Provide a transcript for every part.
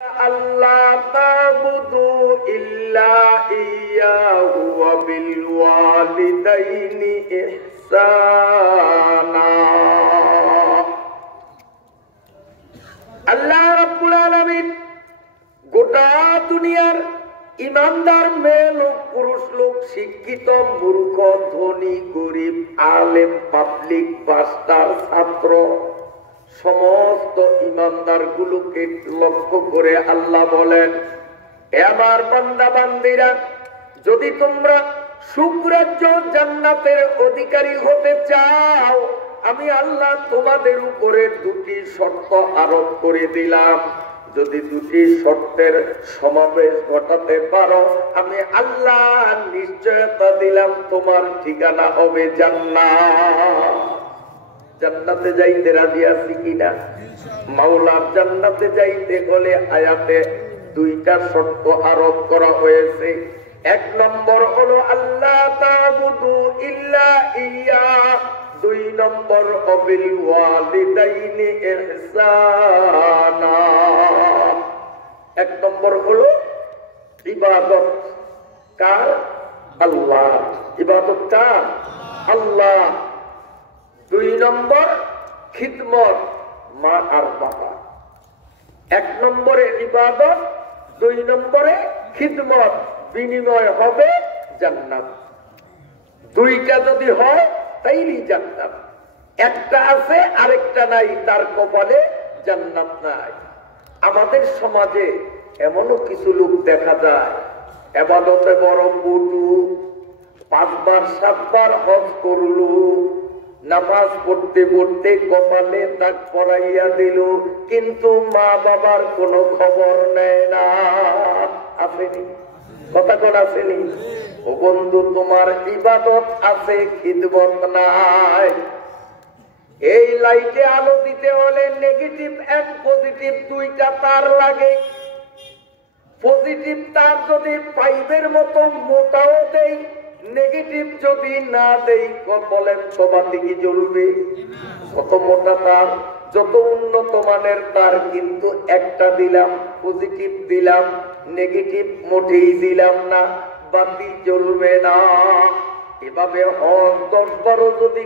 আল্লাহ তা'বুদু ইল্লা ইয়্যাহু ওয়া বিল ওয়ালিদাইনি ইহসানা। আল্লাহ রাব্বুল আলামিন গোটা দুনিয়ার ইমানদার মেয়ে লোক, পুরুষ লোক, শিক্ষিত, মূর্খ, ধনী, গরিব, আলেম, পাবলিক, মাস্টার, ছাত্র, সমস্ত ইমানদার গুলোকে লক্ষ্য করে আল্লাহ বলেন, হে আমার বান্দা বান্দীরা, যদি তোমরা সুখরাজ্য জান্নাতের অধিকারী হতে চাও, আমি আল্লাহ তোমাদের উপরে দুটি শর্ত আরোপ করে দিলাম। যদি দুটি শর্তের সমাবেশ ঘটাতে পারো, আমি আল্লাহ নিশ্চয়তা দিলাম তোমার ঠিকানা হবে জান্নাত। জান্নাতে যাইতে রাজি আছি কিনা? মাওলার জান্নাতে যাইতে হলে আয়াতে দুইটা শর্ত আরোপ করা হয়েছে। এক নম্বর হলো আল্লাহ তা'বুদু ইল্লা ইয়্যা, দুই নম্বর বিল ওয়ালিদাইনি ইহসানা। এক নম্বর হলো ইবাদত কার? আল্লাহ। ইবাদত কার? আল্লাহ। দুই নম্বর খিদমত মা আর বাবা। এক নম্বরে ইবাদত, দুই নম্বরে খিদমত, বিনিময় হবে জান্নাত। দুইটা যদি হয় তাইলেই জান্নাত। একটা আছে আরেকটা নাই, তার কপালে জান্নাত নাই। আমাদের সমাজে এমনও কিছু লোক দেখা যায়, ইবাদতে বড় পটু, 5 বার 7 বার হজ করলো, নামাজ পড়তে পড়তে কপালে দাগ পরাইয়া দিল, কিন্তু মা বাবার কোনো খবর নেয় না। আসেনি? কথা কোন আসেনি? ও বন্ধু, তোমার ইবাদত আছে, খিদমত নাই। এই লাইটে আলো দিতে হলে নেগেটিভ এন্ড পজিটিভ দুইটা তার লাগে। পজিটিভ তার যদি পাইপের মতো মোটাও দেই, নেগেটিভ যদি না দেই, বলেন সবাতি কি জ্বলবে? কত মোটা তার, যত উন্নত মানের তার, কিন্তু একটা দিলাম পজিটিভ, দিলাম নেগেটিভ মোটেই দিলাম না, বাতি জ্বলবে না। এভাবে হজ 10 বারও যদি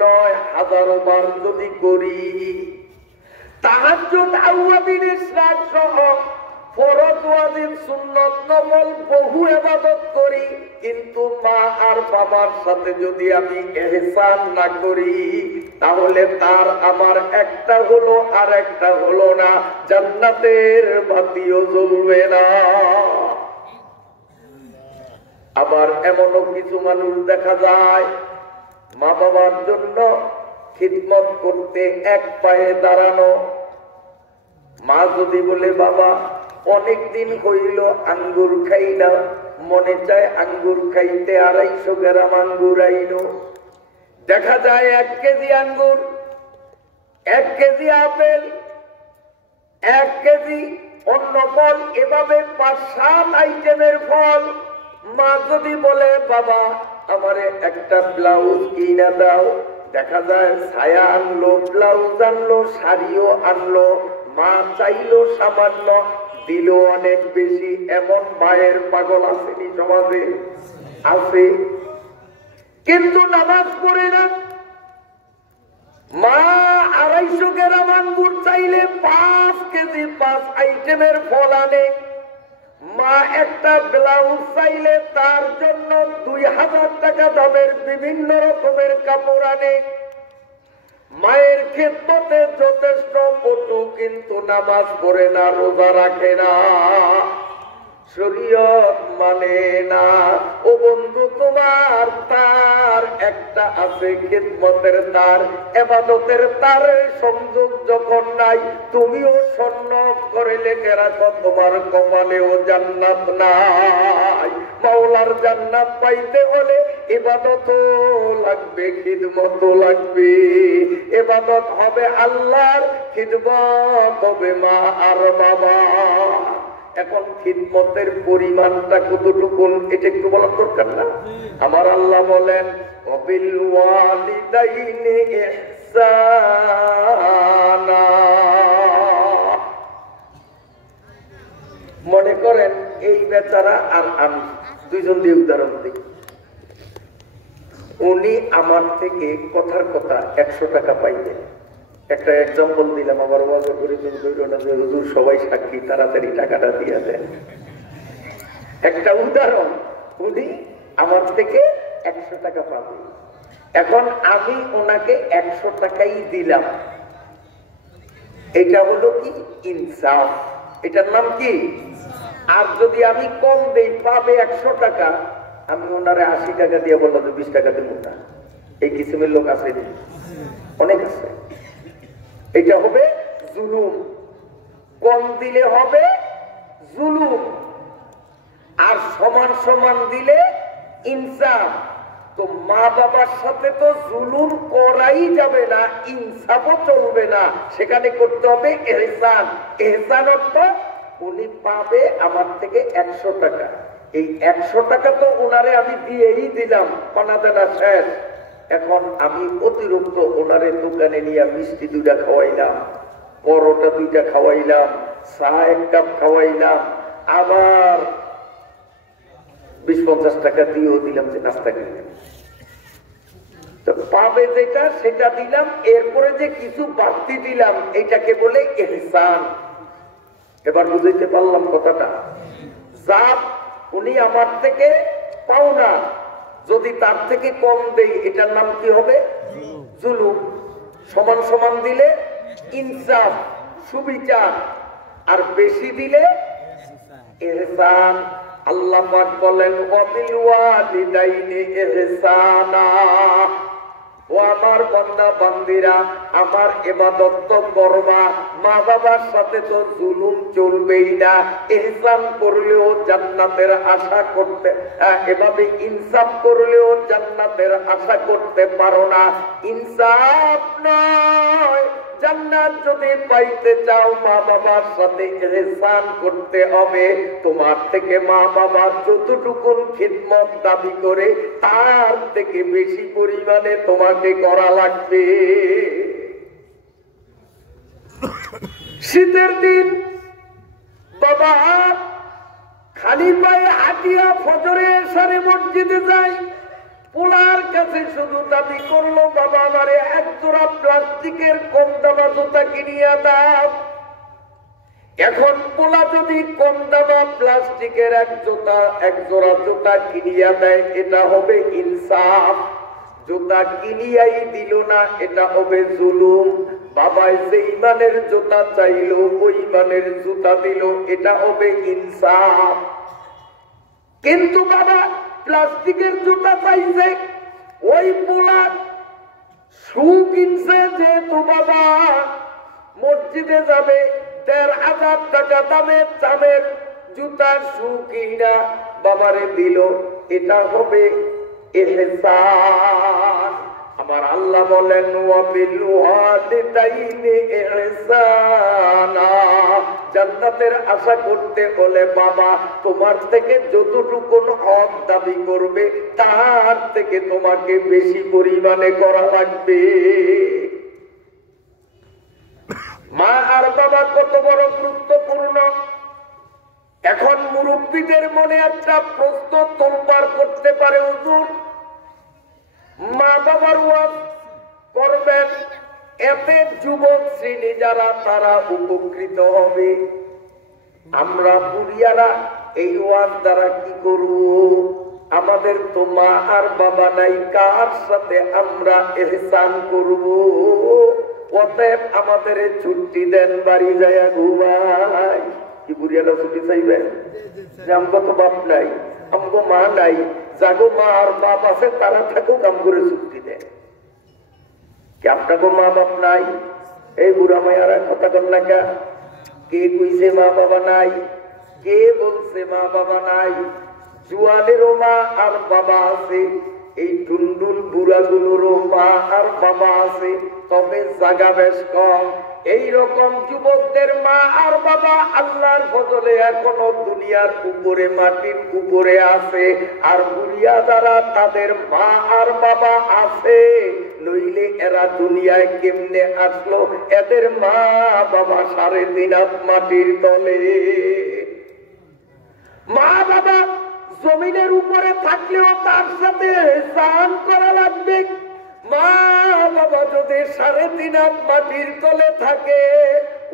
নয়, 1000 বার যদি করি, তাহাজ্জুদ, আওয়াবিনের রাত সহ ফরজ, ওয়াজিব, সুন্নত, নফল বহু ইবাদত করি, কিন্তু মা আর বাবার সাথে যদি আমি ইহসান না করি, তাহলে তার আমার একটা হলো আর একটা হলো না, জান্নাতের বাতিও জ্বলবে না। আবার এমনও কিছু মানুষ দেখা যায়, মা বাবার জন্য খিদমত করতে এক পায়ে দাঁড়ানো। মা যদি বলে, বাবা অনেকদিন হইল আঙ্গুর খাই না, মনে চায় আঙ্গুর খাইতে, 250 গ্রাম আঙ্গুর আইনো। দেখা যায় 1 কেজি আঙ্গুর, 1 কেজি আপেল, 1 কেজি অন্য ফল, এভাবে 5-7 আইটেমের ফল। মা যদি বলে, বাবা আমারে একটা ব্লাউজ কিনা দাও, দেখা যায় ছায়া আনলো, ব্লাউজ আনলো, শাড়িও আনলো, মা চাইলো সামান্য, দিল অনেক বেশি। এমন মায়ের পাগল আসেনি সমাজে? আছে। কিন্তু নামাজ পড়ে না। মা 250 গ্রাম আঙ্গুর চাইলে 5 কেজি 5 আইটেমের ফল আনে। মা একটা ব্লাউজ চাইলে তার জন্য 2000 টাকা দামের বিভিন্ন রকমের কাপড় আনে। মায়ের খেদমতে যথেষ্ট পটু, কিন্তু নামাজ পড়ে না, রোজা রাখে না, শরীয়ত মানে না। ও বন্ধু, তোমার তার একটা আছে, খেদমতের তার, ইবাদতের তার সংযোগ যখন নাই, তুমিও স্বর্ণ করে লেখে রাখো, তোমার কপালেও জান্নাত নাই। মাওলার জান্নাত পাইতে হলে ইবাদতও লাগবে, খিদমতও লাগবে। ইবাদত হবে আল্লাহর, খিদমত হবে মা আর বাবা। এখন খিদমতের পরিমাণটা কতটুকু, এটা একটু বলার দরকার না? আমার আল্লাহ বলেন, ওয়াবিল ওয়ালিদাইনি ইহসানা। মনে করেন এই বেচারা আর আমি দুইজন দিয়ে উদাহরণ দিই। উনি আমার থেকে কথার কথা 100 টাকা পাইবেন। একটা এক্সাম্পল দিলাম, আবার ওয়াজের করে না যে হুজুর সবাই সাক্ষী, তাড়াতাড়ি টাকাটা দিয়ে দেন। একটা উদাহরণ, উনি আমার থেকে 100 টাকা পাবে। এখন আমি ওনাকে 100 টাকাই দিলাম। এটা হলো কি ইনসাফ, এটার নাম কি। আর যদি আমি কম দেই, পাবে 100 টাকা, আমি ওনারে 80 টাকা দিয়ে বললাম 20 টাকা দেব না, এই কিসিমের লোক আছে, অনেক আছে। এটা হবে জুলুম। কম দিলে হবে জুলুম, আর সমান সমান দিলে ইনসাফ। তো মা বাবার সাথে তো জুলুম করাই যাবে না, ইনসাফও চলবে না, সেখানে করতে হবে ইহসান। ইহসান অর্থ উনি পাবে আমার থেকে 100 টাকা, এই 100 টাকা তো ওনারে আমি দিয়েই দিলাম, পানা দেনা শেষ। এখন আমি অতিরিক্ত ওনারে দোকানে নিয়ে মিষ্টি 2টা খাওয়াইলাম, পরোটা 2টা খাওয়াইলাম, চা 1 কাপ খাওয়াইলাম, আবার 20-50 টাকা দিয়েও দিলাম যে নাস্তা কিনলাম। তো পাবে যেটা সেটা দিলাম, এরপরে যে কিছু বাড়তি দিলাম, এটাকে বলে ইহসান। এবার বুঝাইতে পারলাম কথাটা? যা উনি আমার থেকে পাওনা, যদি তার থেকে কম দেই, এটার নাম কি হবে? জুলুম। সমান সমান দিলে ইনসাফ, সুবিচার, আর বেশি দিলে ইহসান। আল্লাহ পাক বলেন ওয়াবিল ওয়ালিদাইনি ইহসানা। ও আমার বান্দা বান্দিরা, আমার ইবাদত তো করবা, মা বাবার সাথে তো জুলুম চলবেই না। ইহসান করলেও জান্নাতের আশা করতে, এভাবে ইনসাফ করলেও জান্নাতের আশা করতে পারো না। ইনসাফ নয়, জান্নাত যদি পাইতে চাও মা বাবার সাথে ইহসান করতে হবে। তোমার থেকে মা বাবা যতটুকু খিদমত দাবি করে, তার থেকে বেশি পরিমাণে তোমাকে করা লাগবে। শীতের দিন বাবা খালি পায়ে হাঁটিয়া ফজরে এশারে মসজিদে যায়, পোলার কাছে শুধু দাবি করলো বাবা আমারে 1 জোড়া প্লাস্টিকের কম দামা জুতা কিনিয়া দাও। এখন পোলা যদি কম দামা প্লাস্টিকের 1 জোড়া জুতা কিনিয়া দেয়, এটা হবে ইনসাফ। জুতা কিনিয়াই দিল না, এটা হবে জুলুম। বাবাই যেই মানের জুতা চাইলো ওই মানের জুতা দিল, এটা হবে ইনসাফ। কিন্তু বাবা প্লাস্টিকের জুতা চাইছে, ওই পোলা শু কিনছে, যেহেতু বাবা মসজিদে যাবে, 1500 টাকা দামের চামের জুতার শু কিনা বাবারে দিল, এটা হবে ইহসান। আমার আল্লাহ বলেন ওয়াবিল ওয়ালিদাইনি ইহসানা। জান্নাতের আশা করতে হলে বাবা তোমার থেকে যতটুকু হক দাবি করবে, তার থেকে তোমাকে বেশি পরিমাণে করা লাগবে। মা আর বাবা কত বড় গুরুত্বপূর্ণ। এখন মুরব্বীদের মনে একটা প্রশ্ন তোলপাড় করতে পারে, হুজুর মা বাবার ওয়াজ করবেন, এতে যুবক শ্রেণী যারা তারা উপকৃত হবে, আমরা বুড়িয়ারা এই ওয়াজ দ্বারা কি করব? আমাদের তো মা আর বাবা নাই, কার সাথে আমরা ইহসান করব? অতএব আমাদের ছুটি দেন, বাড়ি যায় ঘুমাই। কি বুড়িয়ারা ছুটি চাইবেন? যে আমগো তো বাপ নাই, আমগো মা নাই, যাগো মা আর বাপ আছে তারা থাকুক, কাম করে ছুটি দেন। কি আপনাকে মা বাপ নাই? এই বুড়া মায়ারা কথা কর না কে? কে কইছে মা বাবা নাই? কে বলছে মা বাবা নাই? জুয়ানেরও মা আর বাবা আছে, এই টুন্ডুল বুড়াগুলোরও মা আর বাবা আছে, তবে জায়গা বেশ কম। এইরকম যুবকদের মা আর বাবা আল্লাহর ফজলে এখনো দুনিয়ার উপরে, মাটির উপরে আছে। আর বুড়িয়া যারা, তাদের মা আর বাবা আছে, নইলে এরা দুনিয়ায় কেমনে আসলো? এদের মা বাবা 3.5 হাত মাটির তলে। মা বাবা জমিনের উপরে থাকলেও তার সাথে স্নান করা লাগবে। মা বাবা যদি 3.5 হাত মাটির তলে থাকে,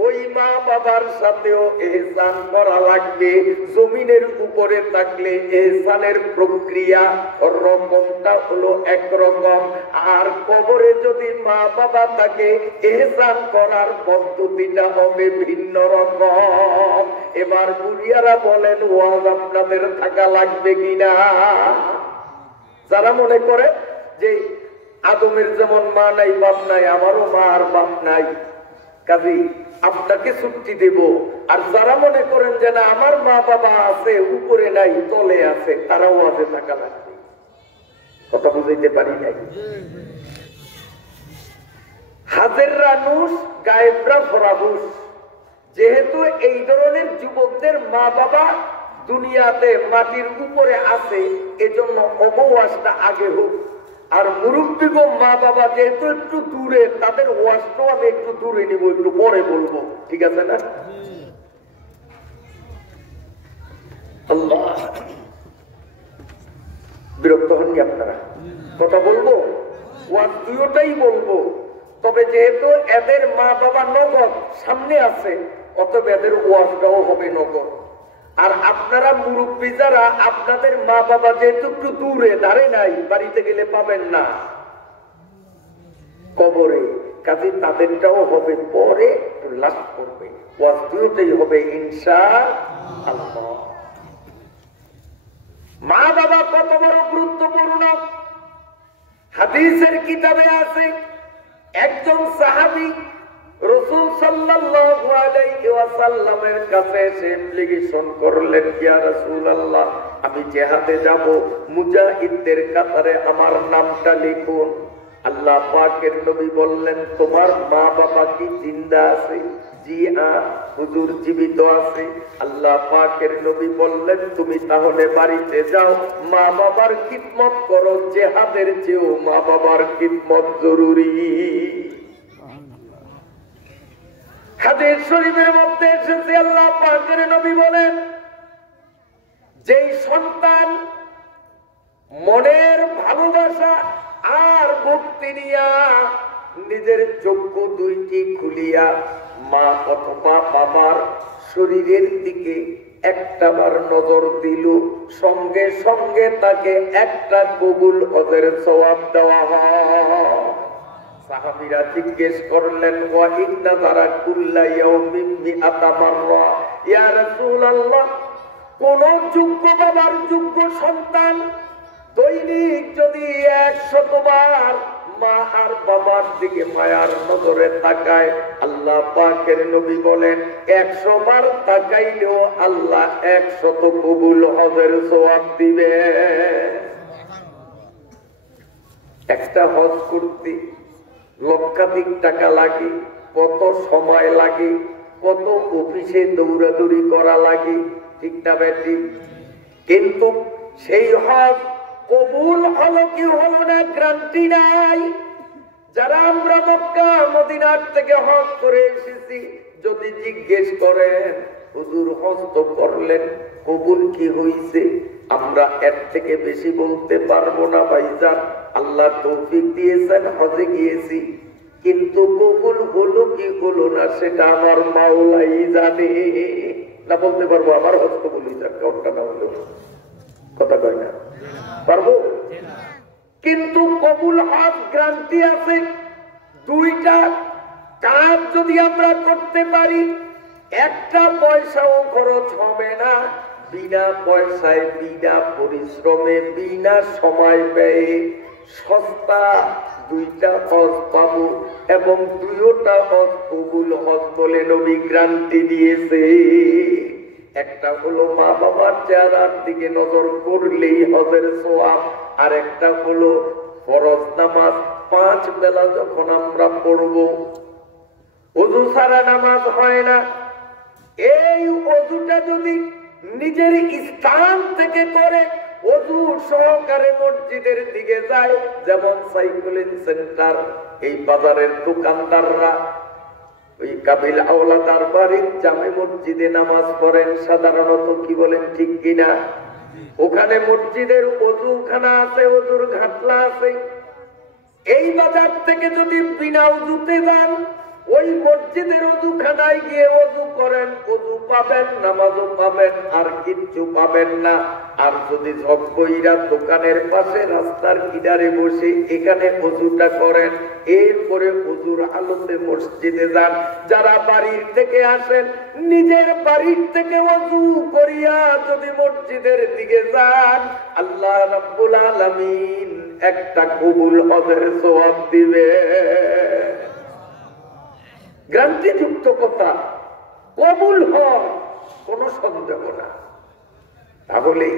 ওই মা বাবার সাথেও এহসান করা লাগবে। জমিনের উপরে থাকলে এহসানের প্রক্রিয়া রকমটা হলো একরকম, আর কবরে যদি মা বাবা থাকে এহসান করার পদ্ধতিটা হবে ভিন্ন রকম। এবার বুড়িয়ারা বলেন, ওয়াজ আপনাদের থাকা লাগবে কিনা? যারা মনে করে যে আদমের যেমন মা নাই বাপ নাই, আমারও মা আর বাপ নাই, কাজী আপনাকে ছুটি দেব। আর যারা মনে করেন যে না আমার মা বাবা আছে, উপরে নাই তলে আছে, তারাও আছে, থাকা লাগবে। কথা বুঝাইতে পারি নাই? হাজেররা নুস, গায়েবরা ফরাবুস। যেহেতু এই ধরনের যুবকদের মা বাবা দুনিয়াতে মাটির উপরে আছে, এজন্য অবওয়াজটা আগে হোক। আর মুরব্বীগো মা বাবা যেহেতু একটু দূরে, তাদের ওয়াজটাও আমি একটু দূরে নিব, একটু পরে বলবো, ঠিক আছে না? আল্লাহ, বিরক্ত হননি আপনারা? কথা বলবো, ওয়াজ দুইটাই বলবো। তবে যেহেতু এদের মা বাবা নগদ সামনে আছে, অতএব এদের ওয়াজটাও হবে নগদ। আর আপনারা মুরব্বী যারা, আপনাদের মা বাবা যেহেতু একটু দূরে, ধারে নাই, বাড়িতে গেলে পাবেন না কবরে, কাজে তাদেরটাও হবে পরে, লাস্ট করবে। ওয়াজ দুইটাই হবে ইনশাআল্লাহ। মা বাবা কত বড় গুরুত্বপূর্ণ, হাদিসের কিতাবে আছে একজন সাহাবী রাসূল সাল্লাল্লাহু আলাইহি ওয়াসাল্লামের কাছে এসে অ্যাপ্লিকেশন করলেন, ইয়া রাসূলুল্লাহ, আমি জিহাদে যাব, মুজাহিদদের কাতারে আমার নামটা লিখুন। আল্লাহ পাকের নবী বললেন, তোমার মা বাবা কি জিন্দা আছে? জি হ্যাঁ হুজুর, জীবিত আছে। আল্লাহ পাকের নবী বললেন, তুমি তাহলে বাড়িতে যাও, মা বাবার খিদমত করো, জিহাদের চেয়েও মা বাবার খিদমত জরুরি। হাদিস শরীফের মধ্যে এসেছে, আল্লাহ পাকের নবী বলেন, যেই সন্তান মনের ভালোবাসা আর ভক্তি নিয়া নিজের চক্ষু দুইটি খুলিয়া মা অথবা বাবার শরীরের দিকে একটাবার নজর দিল, সঙ্গে সঙ্গে তাকে একটা কবুল হজের সওয়াব দেওয়া হয়। সাহাবীরা জিজ্ঞেস করলেন, ওয়া ইন্না যারা কুল্লা ইয়াউমিন মিআতা মাররা, ইয়া রাসূলুল্লাহ, কোন যোগ্য বাবার যোগ্য সন্তান দৈনিক যদি 100 বার মা আর বাবার দিকে মায়ার নজরে তাকায়, আল্লাহ পাকের নবী বলেন 100 বার তাকাইলেও আল্লাহ 100 কবুল হজের সওয়াব দিবে। একটা হজ করতে লক্ষাধিক টাকা লাগে, কত সময় লাগে, কত অফিসে দৌড়াদৌড়ি করা লাগে, ঠিক না বেটি? কিন্তু সেই হজ কবুল হলো কি হলো না গ্যারান্টি নাই। যারা আমরা মক্কা মদিনার থেকে হজ করে এসেছি, যদি জিজ্ঞেস করেন হুজুর হজ তো করলেন, কবুল কি হইছে, আমরা এর থেকে বেশি বলতে পারবো না ভাইজান। আল্লাহ তৌফিক দিয়েছেন, হজে গিয়েছি, কিন্তু কবুল হলো কি হলো না সেটা আমার মাওলাই জানে। না বলতে পারবো আমার হজ কবুল হইছে, কোনটা না হলো, কথা কয় না পারবো। কিন্তু কবুল হজ গ্যারান্টি আছে। দুইটা কাজ যদি আমরা করতে পারি, একটা পয়সাও খরচ হবে না, বিনা পয়সায়, বিনা পরিশ্রমে, বিনা সময় ব্যয়ে সস্তা দুইটা হজ পাবো, এবং দুইটা হজ কবুল হজ বলে নবী গ্যারান্টি দিয়েছে। একটা হলো মা বাবার চেহারার দিকে নজর করলেই হজের সওয়াব, আর একটা হলো ফরজ নামাজ 5 বেলা যখন আমরা পড়ব, ওযু ছাড়া নামাজ হয় না। এই ওযুটা যদি নিজের স্থান থেকে করে ওযু সহকারে মসজিদের দিকে যায়, যেমন সাইক্লিং সেন্টার, এই বাজারের দোকানদাররা ওই কাবিল আওলাদার বাড়ির জামে মসজিদে নামাজ পড়েন সাধারণত, কি বলেন ঠিক কিনা? ওখানে মসজিদের ওযুখানা আছে, ওযুর ঘাটলা আছে। এই বাজার থেকে যদি বিনা ওযুতে যান, ওই মসজিদের ওযুখানায় গিয়ে ওযু করেন, ওযু পাবেন, নামাজও পাবেন, আর কিচ্ছু পাবেন না। আর যদি ঝকবইরা দোকানের পাশে রাস্তার কিনারে বসে এখানে ওযুটা করেন, এরপরে ওযুর আলোতে মসজিদে যান। যারা বাড়ির থেকে আসেন, নিজের বাড়ির থেকে ওযু করিয়া যদি মসজিদের দিকে যান, আল্লাহ রাব্বুল আলামিন একটা কবুল হজের সওয়াব দিবে। গ্যারান্টিযুক্ত কথা, কবুল হয়, কোনো সন্দেহ না। তাহলে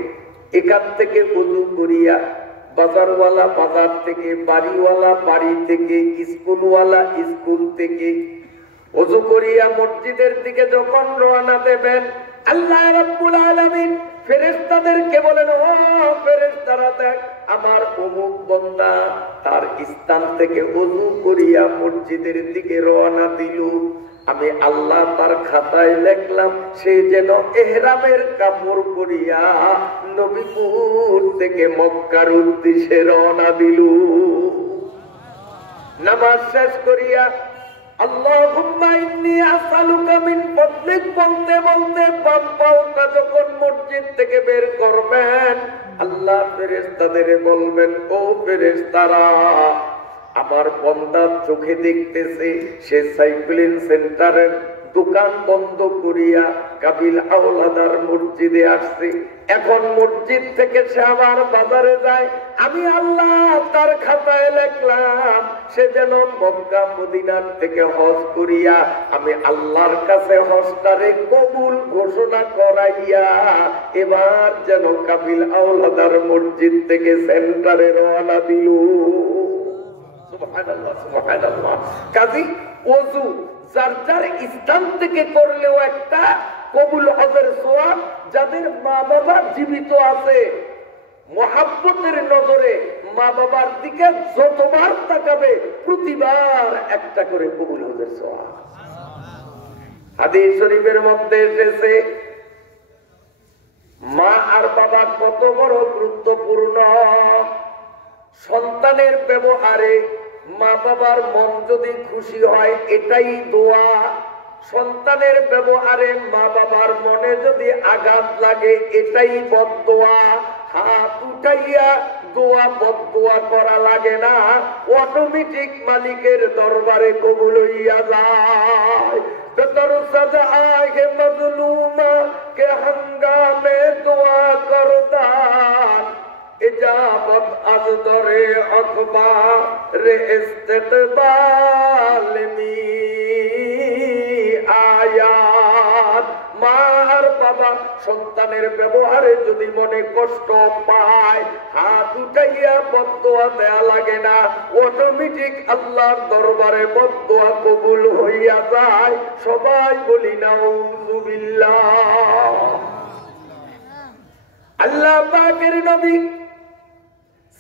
এখান থেকে ওযু করিয়া, বাজারওয়ালা বাজার থেকে, বাড়িওয়ালা বাড়ি থেকে, স্কুলওয়ালা স্কুল থেকে ওযু করিয়া মসজিদের দিকে যখন রওনা দেবেন, আল্লাহ রাব্বুল আলামিন ফেরেশতাদেরকে বলেন, ও ফেরেশতারা, দেখ আমার অমুক বান্দা তার স্থান থেকে ওযু করিয়া মসজিদের দিকে রওনা দিল। আমি আল্লাহ তার খাতায় লিখলাম সে যেন ইহরামের কাপড় পরিয়া নবীপুর থেকে মক্কার উদ্দেশ্যে রওনা দিল। নামাজ শেষ করিয়া আল্লাহুম্মা ইন্নী আসআলুকা মিন ফাদলিক বলতে বলতে বাম পাওটা যখন মসজিদ থেকে বের করবেন, আল্লাহ ফেরেশতাদের বলবেন, ও ফেরেশতারা, আমার বান্দা চোখে দেখতেছে সে সাইক্লিং সেন্টারের দোকান বন্ধ করিয়া কাবিল আওলাদার মসজিদে আসছে। এখন মসজিদ থেকে সে আবার বাজারে যায়। আমি আল্লাহ তার খাতায় লিখলাম সে যেন মক্কা মদিনার থেকে হজ করিয়া আমি আল্লাহর কাছে হজটারে কবুল ঘোষণা করাইয়া এবার যেন কাবিল আওলাদার মসজিদ থেকে সেন্টারে রওনা দিল। সুবহানাল্লাহ, সুবহানাল্লাহ। কাজী ওযু যার যার স্থান থেকে করলেও একটা কবুল হজের সওয়াব। যাদের মা বাবা জীবিত আছে, মুহাব্বতের নজরে মা বাবার দিকে যতবার তাকাবে প্রতিবার একটা করে কবুল হজের সওয়াব। হাদিস শরীফের মধ্যে এসেছে মা আর বাবা কত বড় গুরুত্বপূর্ণ। সন্তানের ব্যবহারে মা বাবার মন যদি খুশি হয় এটাই দোয়া। সন্তানের ব্যবহারে মা বাবার মনে যদি আঘাত লাগে এটাই বদদোয়া। হাত উঠাইয়া দোয়া বদদোয়া করা লাগে না, অটোমেটিক মালিকের দরবারে কবুল হইয়া যায়। কে মজলুমা কে হাঙ্গামে দোয়া করতাম ইজাবত আজ দরে আখবার ইস্তেকবাল মি আয়াত। মা আর বাবা সন্তানের ব্যবহারে যদি মনে কষ্ট পায় হাত উঠাইয়া বদদোয়া দেয়া লাগে না, অটোমেটিক আল্লাহর দরবারে বদদোয়া কবুল হইয়া যায়। সবাই বলি নাউযুবিল্লাহ। আল্লাহ পাকের নবী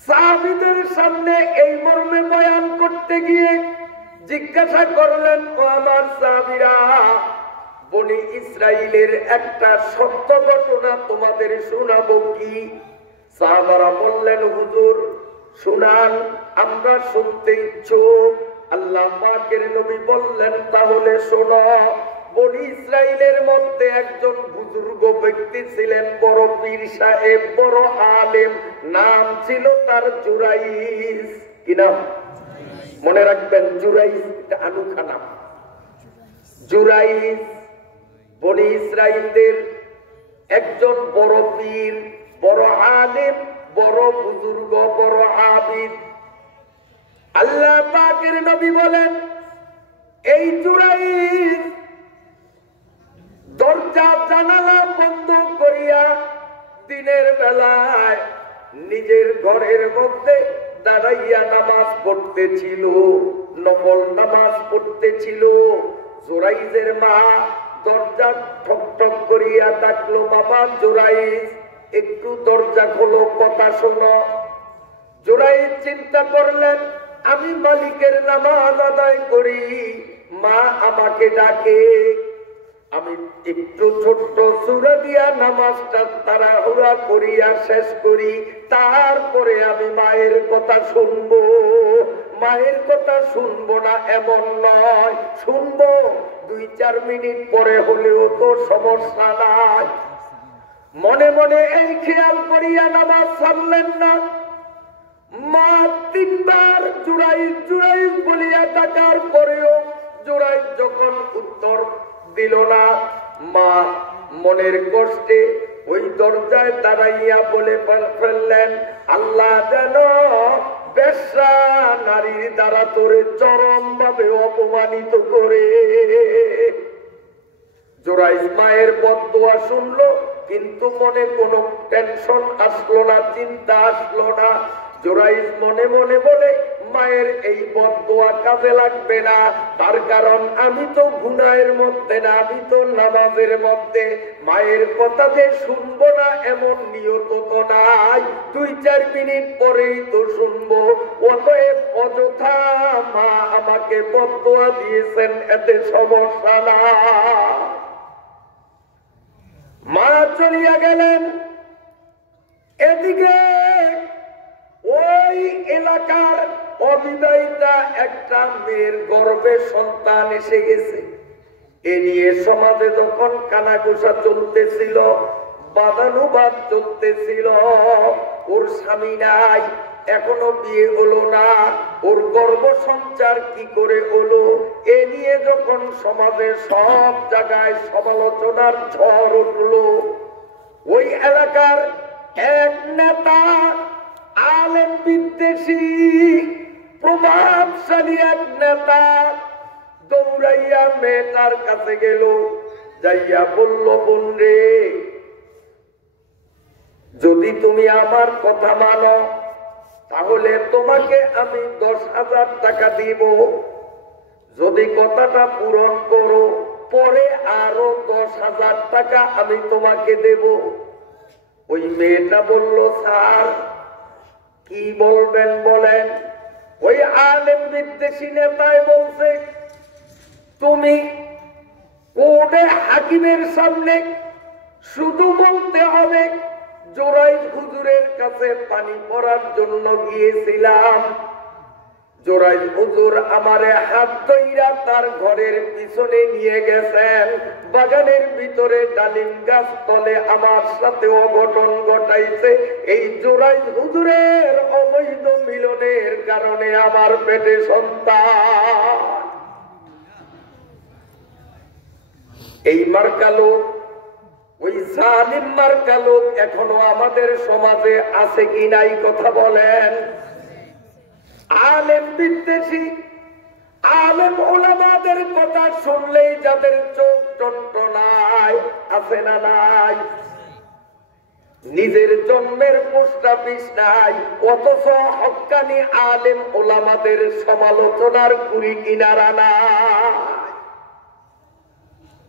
সাহাবীদের সামনে এই মর্মে বয়ান করতে গিয়ে জিজ্ঞাসা করলেন, ও আমার সাহাবীরা, বনি ইসরাইলের একটা সত্য ঘটনা তোমাদের শোনাবো কি? সাহাবারা বললেন, হুজুর শুনান, আমরা শুনতে ইচ্ছুক। আল্লাহ পাকের নবী বললেন, তাহলে শোনো। বনি ইসরাইলের মধ্যে একজন বুজুর্গ ব্যক্তি ছিলেন, বড় পীর সাহেব, বড় আলেম, নাম ছিল তার জুরাইস। কি নাম? মনে রাখবেন, জুরাইস, এটা আনুখা নাম। জুরাইস বনি ইসরাইলদের একজন বড় পীর, বড় আলেম, বড় বুজুর্গ, বড় আবিদ। আল্লাহ পাকের নবী বলেন, এই জুরাইস দরজা জানালা বন্ধ করিয়া দিনের বেলায় নিজের ঘরের মধ্যে দাঁড়াইয়া নামাজ পড়তেছিল, নফল নামাজ পড়তেছিল। জুরাইসের মা দরজা ঠক ঠক করিয়া ডাকলো, বাবা জুরাইস, একটু দরজা খোলো, কথা শোনো। জুরাইস চিন্তা করলেন, আমি মালিকের নামাজ আদায় করি, মা আমাকে ডাকে, আমি একটু ছোট্ট সূরা দিয়া নামাজটা তাড়াহুড়া করিয়া শেষ করি, তারপরে আমি মায়ের কথা শুনবো। মায়ের কথা শুনবো না এমন নয়, শুনবো 2-4 মিনিট পরে হলেও তো সমস্যা নাই। মনে মনে এই খেয়াল করিয়া নামাজ ছাড়লেন না। মা 3 বার জুরাইজ জুরাইজ বলিয়া ডাকার পরেও জুরাইজ যখন উত্তর দিল না, মা মনের কষ্টে ওই দরজায় দাঁড়াইয়া বলে ফেললেন, আল্লাহ যেন বেশ্যা নারীর দ্বারা তোরে চরম ভাবে অপমানিত করে। জুরাইজ মায়ের বদদোয়া শুনলো, কিন্তু মনে কোনো টেনশন আসলো না, চিন্তা আসলো না। জুরাইজ মনে মনে বলে, মায়ের এই বদদোয়া কাজে লাগবে না, তার কারণ আমি তো গুনাহের মধ্যে না, আমি তো নামাজের মধ্যে। মায়ের কথা যে শুনবো না এমন নিয়ত তো নাই, 2-4 মিনিট পরেই তো শুনবো। অতএব অযথা মা আমাকে বদদোয়া দিয়েছেন, এতে সমস্যা না। মা চলিয়া গেলেন। এদিকে ওই এলাকার অবিবাহিতা একটা মেয়ের গর্ভে সন্তান এসে গেছে। এ নিয়ে সমাজে যখন কানাঘুষা চলতেছিল, বাদানুবাদ চলতেছিল, ওর স্বামী নাই, এখনো বিয়ে হলো না, ওর গর্ভ সঞ্চার কি করে হলো, এ নিয়ে যখন সমাজে সব জায়গায় সমালোচনার ঝড় উঠলো, ওই এলাকার এক নেতা, আলেম বিদ্বেষী প্রভাবশালী এক নেতা দৌড়াইয়া মেয়েটার কাছে গেল, যাইয়া বলল, বোন রে, যদি তুমি আমার কথা মানো তাহলে তোমাকে আমি 10,000 টাকা দিব, যদি কথাটা পূরণ করো পরে আরো 10,000 টাকা আমি তোমাকে দেব। ওই মেয়েটা বলল, স্যার কি বলবেন বলেন। ওই আলেম বিদ্বেষী নেতায় বলছে, তুমি কোর্টে হাকিমের সামনে শুধু বলতে হবে জোরাইজ হুজুরের কাছে পানি পড়ার জন্য গিয়েছিলাম, জোরাইজ হুজুর আমারে হাত ধইরা তার ঘরের পিছনে নিয়ে গেছেন, বাগানের ভিতরে ডালিম গাছ তলে আমার সাথে অঘটন ঘটাইছে, এই জোরাইজ হুজুরের অবৈধ মিলনের কারণে আমার পেটে সন্তান। এই মার্কা লোক, ওই জালিম মার্কা লোক এখনো আমাদের সমাজে আছে কি নাই কথা বলেন। আলেম বিদ্বেষী, আলেম ওলামাদের কথা শুনলেই যাদের চোখ টনটনায়, আছে না নাই? নিজের জন্মের পোস্ট অফিস নাই, অথচ হক্কানি আলেম ওলামাদের সমালোচনার কুড়ি কিনারা নাই।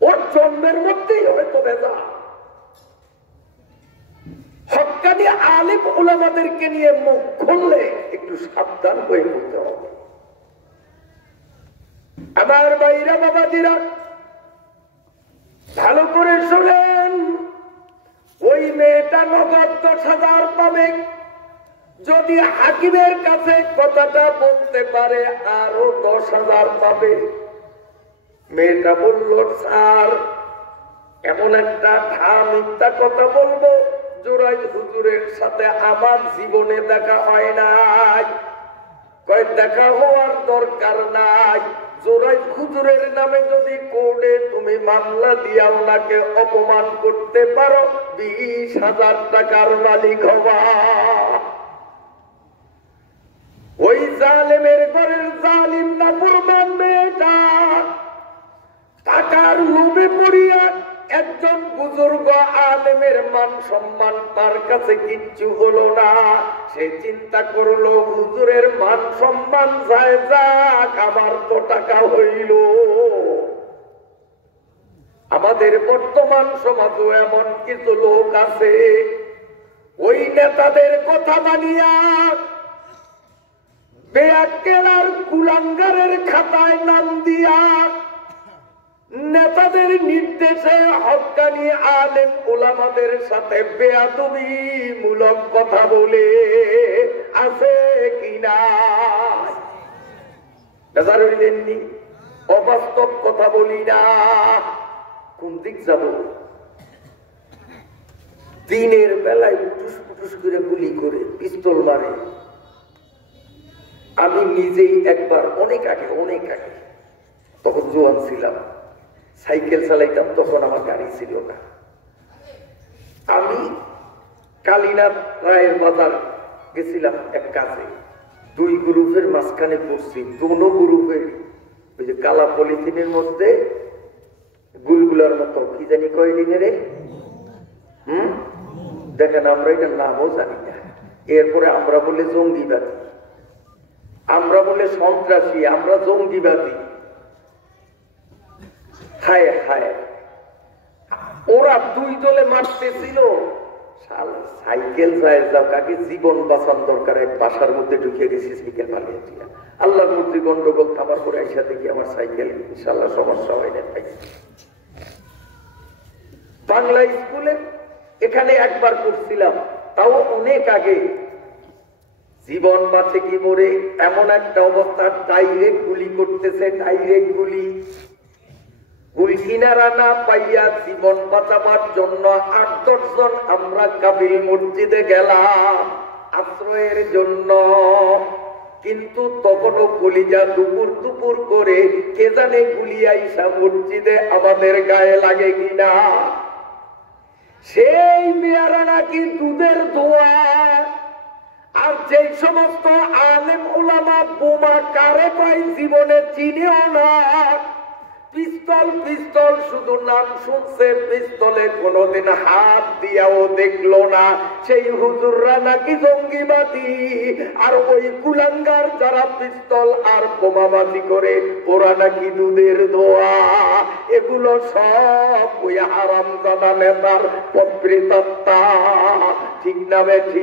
ওর জন্মের মধ্যেই হয়তো ভেজা। হক্কানি আলেম ওলামাদেরকে নিয়ে মুখ খুললে একটু সাবধান হয়ে বলতে হবে। আমার ভাইরা বাবাজিরা ভালো করে শোনেন, ওই মেয়েটা নগদ 10,000 পাবে যদি হাকিমের কাছে কথাটা বলতে পারে, আরো 10,000 পাবে। মেয়েটা বলল, স্যার এমন একটা মিথ্যা কথা বলবো, জোরাইজ হুজুরের সাথে আমার জীবনে দেখা হয় নাই। কয় দেখা হওয়ার দরকার নাই, জোরাইজ হুজুরের নামে যদি কোর্টে তুমি মামলা দিয়া ওনাকে অপমান করতে পারো, 20,000 টাকার মালিক হবা। ওই জালেমের ঘরের জালিম না ফুরমান মেয়েটা টাকার লোভে পড়িয়া একজন বুজুর্গ আলেমের মান সম্মান তার কাছে কিচ্ছু হলো না। সে চিন্তা করলো, হুজুরের মান সম্মান যায় যাক, আমার তো টাকা হইল। আমাদের বর্তমান সমাজও এমন কিছু লোক আছে, ওই নেতাদের কথা মানিয়া বেয়াক্কেলার কুলাঙ্গারের খাতায় নাম দিয়া নেতাদের নির্দেশে হক্কানি আলেম ওলামাদের সাথে বেয়াদবি মূলক কথা বলে আছে কিনা? দেননি অবাস্তব কথা বলি না। কোন দিক যাব? দিনের বেলায় পুটুস পুটুস করে গুলি করে পিস্তল মারে। আমি নিজেই একবার অনেক আগে তখন জোয়ান ছিলাম, সাইকেল চালাইতাম, তখন আমার গাড়ি ছিল না। আমি কালীনাথ রায়ের বাজার গেছিলাম এক কাজে, দুই গ্রুপের মাঝখানে পড়ছি। দোনো গ্রুপের ওই যে কালা পলিথিনের মধ্যে গুলগুলার মতো কি জানি কয় দিনের দেখেন, আমরা এটার নামও জানি না। এরপরে আমরা বলে জঙ্গিবাদী, আমরা বলে সন্ত্রাসী, আমরা জঙ্গিবাদী। হায় হায়, ওরা দুই দলে মারতেছিল। সাইকেল যায় যাও, কাকে জীবন বাঁচান দরকার, এক বাসার মধ্যে ঢুকিয়ে গেছি সাইকেল পালিয়ে দিয়া। আল্লাহ মূর্তি গন্ডগোল থামার পরে আইসা দেখি আমার সাইকেল ইনশাল্লাহ সমস্যা হয় না। বাংলা স্কুলে এখানে একবার পড়ছিলাম, তাও অনেক আগে। জীবন বাঁচে কি মরে এমন একটা অবস্থা, ডাইরেক্ট গুলি করতেছে, ডাইরেক্ট গুলি। গুলি কিনারা না পাইয়া জীবন বাঁচাবার জন্য ৮-১০ জন আমরা কাবিল মসজিদে গেলাম আশ্রয়ের জন্য। কিন্তু তখনও কলিজা দুপুর দুপুর করে কে জানে গুলি আইসা মসজিদে আমাদের গায়ে লাগে কিনা। সেই মেয়ারা নাকি দুধের দোয়া। আর যে সমস্ত আলেম ওলামা বোমা কারে পাই জীবনে চিনেও না। পিস্তল পিস্তল শুধু নাম শুনছে, পিস্তলে কোনোদিন হাত দিয়াও দেখলো না। সেই হুজুররা নাকি জঙ্গিবাদী, আর ওই কুলাঙ্গার যারা পিস্তল আর বোমাবাজি করে ওরা নাকি দুধের দোয়া। এগুলো সব ওই হারামজাদা নেতার প্রবৃত্তা, ঠিক না? ঠিক।